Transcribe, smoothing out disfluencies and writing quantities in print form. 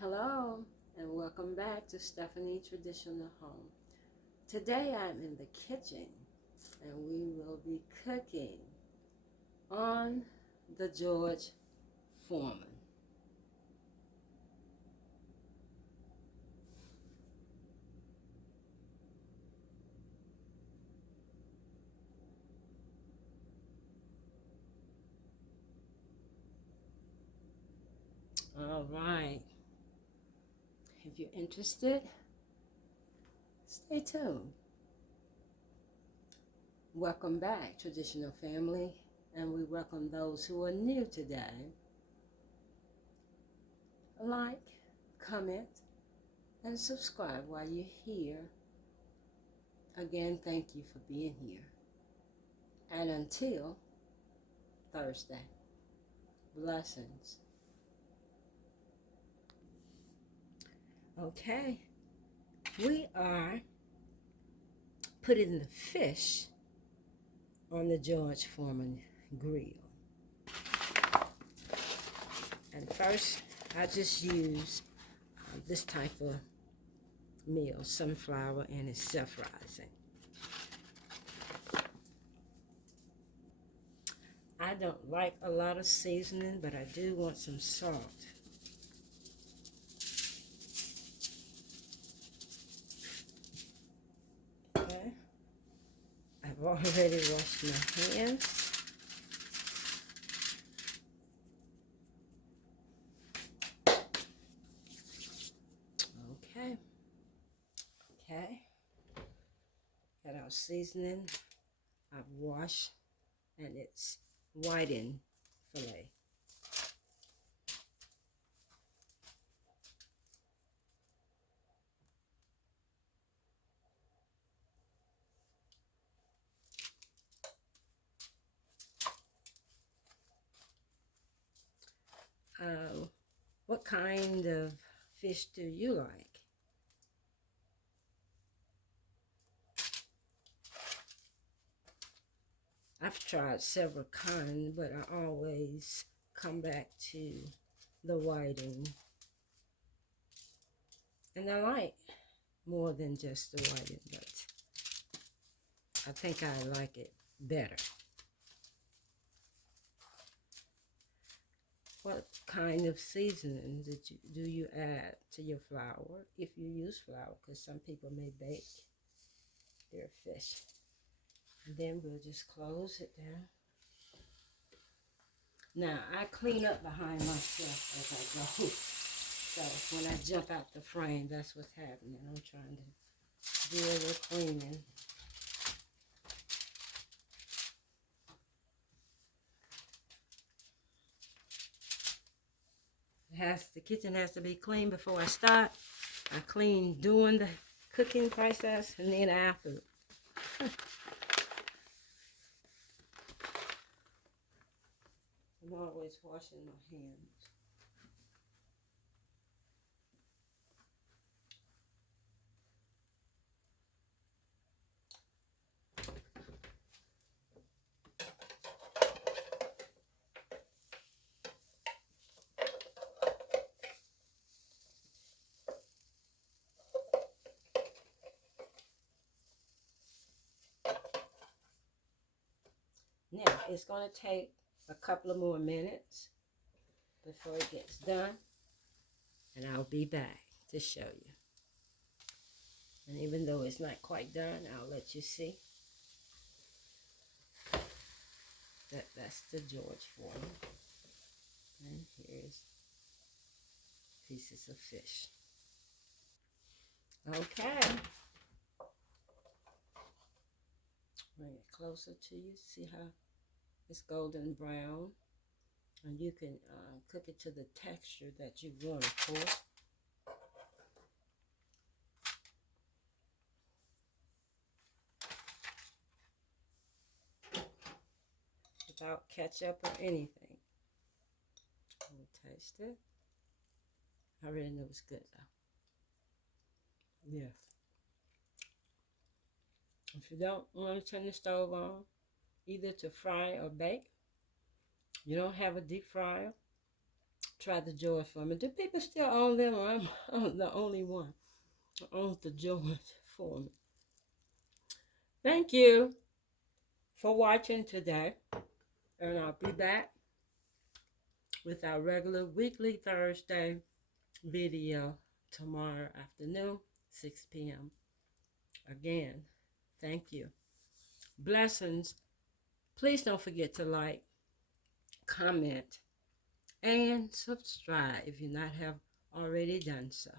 Hello and welcome back to Stephanie Traditional Home. Today I'm in the kitchen and we will be cooking on the George Foreman. All right, if you're interested, stay tuned. Welcome back, Traditional Family, and we welcome those who are new today. Like, comment, and subscribe while you're here. Again, thank you for being here. And until Thursday, blessings. Okay, we are putting the fish on the George Foreman grill. And first, I just use this type of meal, sunflower, and it's self-rising. I don't like a lot of seasoning, but I do want some salt. Okay, I've already washed my hands. Okay, got our seasoning. I've washed, and it's whiting fillet. What kind of fish do you like? I've tried several kinds, but I always come back to the whiting. And I like more than just the whiting, but I think I like it better. What kind of seasoning do you add to your flour, if you use flour? Because some people may bake their fish. And then we'll just close it down. Now, I clean up behind myself as I go. So when I jump out the frame, that's what's happening. I'm trying to do a little cleaning. The kitchen has to be clean before I start. I clean during the cooking process and then after. I'm always washing my hands. Now, it's going to take a couple of more minutes before it gets done. And I'll be back to show you. And even though it's not quite done, I'll let you see that that's the George Foreman. And here's pieces of fish. Okay. Bring it closer to you. See how it's golden brown. And you can cook it to the texture that you want, of course. Without ketchup or anything. I'm going to taste it. I already know it's good though. Yes. If you don't want to turn the stove on, either to fry or bake, you don't have a deep fryer, Try the George Foreman. Do people still own them, or I'm the only one who owns the George Foreman? Thank you for watching today, and I'll be back with our regular weekly Thursday video tomorrow afternoon, 6 p.m. Again, thank you. Blessings. Please don't forget to like, comment, and subscribe if you not have already done so.